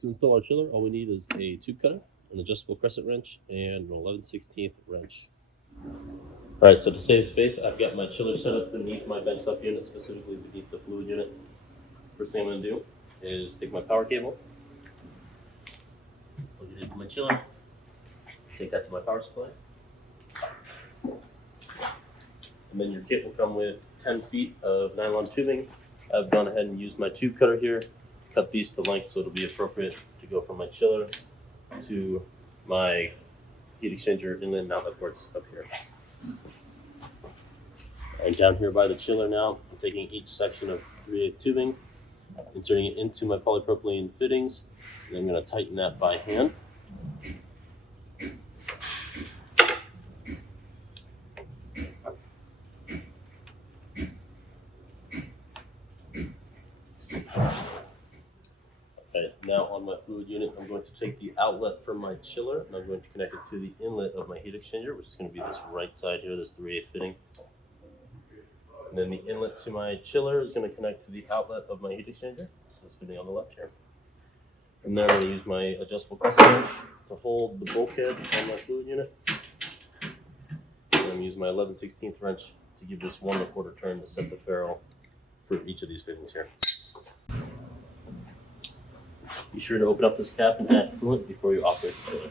To install our chiller, all we need is a tube cutter, an adjustable crescent wrench, and an 11/16 wrench. All right, so to save space, I've got my chiller set up beneath my benchtop unit, specifically beneath the fluid unit. First thing I'm going to do is take my power cable, plug it into my chiller, take that to my power supply, and then your kit will come with 10 feet of nylon tubing. I've gone ahead and used my tube cutter here, cut these to length so it'll be appropriate to go from my chiller to my heat exchanger inlet and outlet ports up here. I'm down here by the chiller now. I'm taking each section of 3/8 tubing, inserting it into my polypropylene fittings, and I'm going to tighten that by hand. Okay, now on my fluid unit, I'm going to take the outlet from my chiller and I'm going to connect it to the inlet of my heat exchanger, which is going to be this right side here, this 3/8 fitting. And then the inlet to my chiller is going to connect to the outlet of my heat exchanger, so it's fitting on the left here. From there, I'm going to use my adjustable crescent wrench to hold the bulkhead on my fluid unit. And I'm going to use my 11/16 wrench to give this 1 1/4 turn to set the ferrule for each of these fittings here. Be sure to open up this cap and add coolant before you operate the chiller.